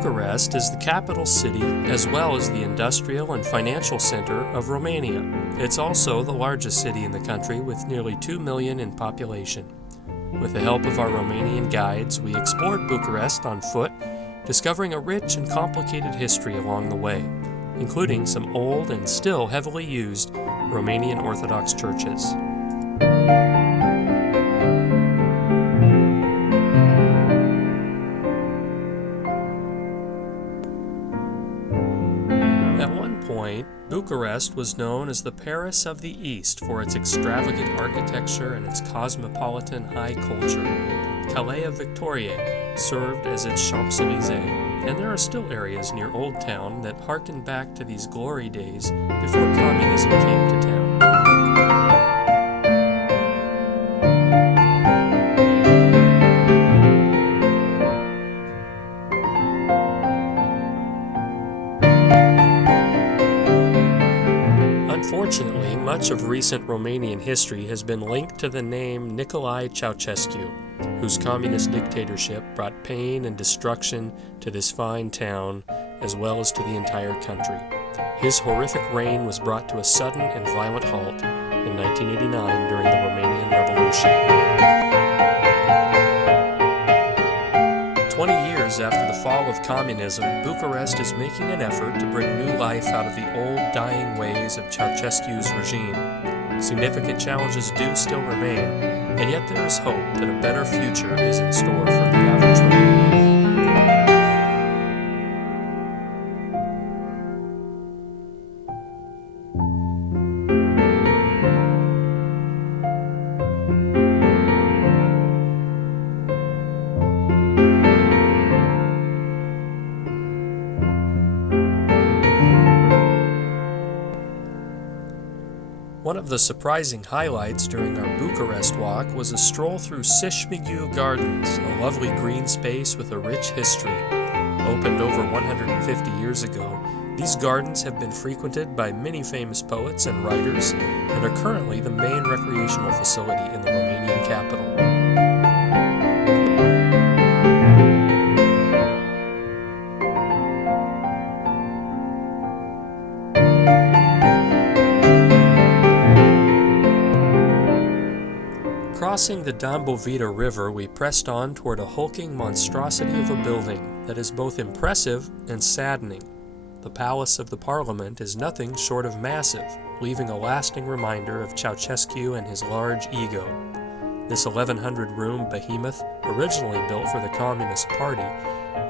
Bucharest is the capital city as well as the industrial and financial center of Romania. It's also the largest city in the country with nearly 2 million in population. With the help of our Romanian guides, we explored Bucharest on foot, discovering a rich and complicated history along the way, including some old and still heavily used Romanian Orthodox churches. Bucharest was known as the Paris of the East for its extravagant architecture and its cosmopolitan high culture. Calea Victoriae served as its Champs-Élysées, and there are still areas near Old Town that harken back to these glory days before communism came to town. Unfortunately, much of recent Romanian history has been linked to the name Nicolae Ceausescu, whose communist dictatorship brought pain and destruction to this fine town as well as to the entire country. His horrific reign was brought to a sudden and violent halt in 1989 during the Romanian Revolution. 20 years after the fall of communism, Bucharest is making an effort to bring new life out of the old, dying ways of Ceausescu's regime. Significant challenges do still remain, and yet there is hope that a better future is in store for the average Romanian. One of the surprising highlights during our Bucharest walk was a stroll through Sismigiu Gardens, a lovely green space with a rich history. Opened over 150 years ago, these gardens have been frequented by many famous poets and writers and are currently the main recreational facility in the Romanian capital. Crossing the Danube River, we pressed on toward a hulking monstrosity of a building that is both impressive and saddening. The Palace of the Parliament is nothing short of massive, leaving a lasting reminder of Ceausescu and his large ego. This 1,100-room behemoth, originally built for the Communist Party,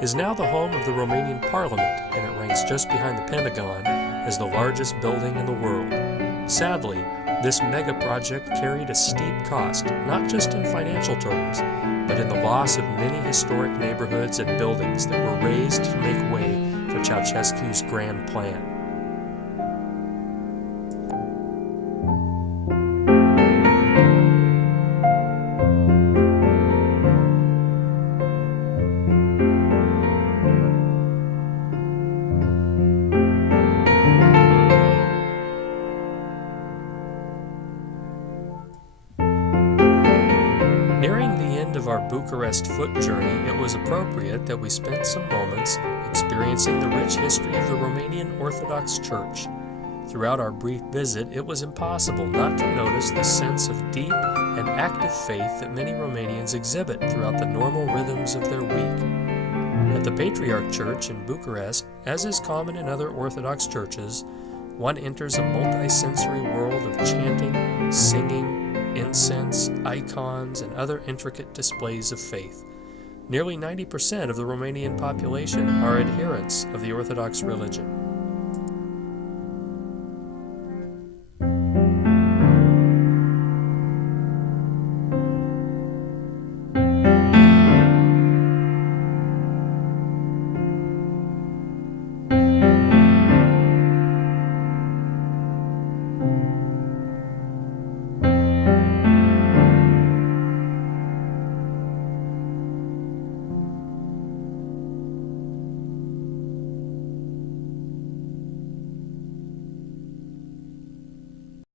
is now the home of the Romanian Parliament, and it ranks just behind the Pentagon as the largest building in the world. Sadly, this mega project carried a steep cost, not just in financial terms, but in the loss of many historic neighborhoods and buildings that were razed to make way for Ceausescu's grand plan. Nearing the end of our Bucharest foot journey, it was appropriate that we spent some moments experiencing the rich history of the Romanian Orthodox Church. Throughout our brief visit, it was impossible not to notice the sense of deep and active faith that many Romanians exhibit throughout the normal rhythms of their week. At the Patriarch Church in Bucharest, as is common in other Orthodox churches, one enters a multi-sensory world of chanting, singing, incense, icons, and other intricate displays of faith. Nearly 90% of the Romanian population are adherents of the Orthodox religion.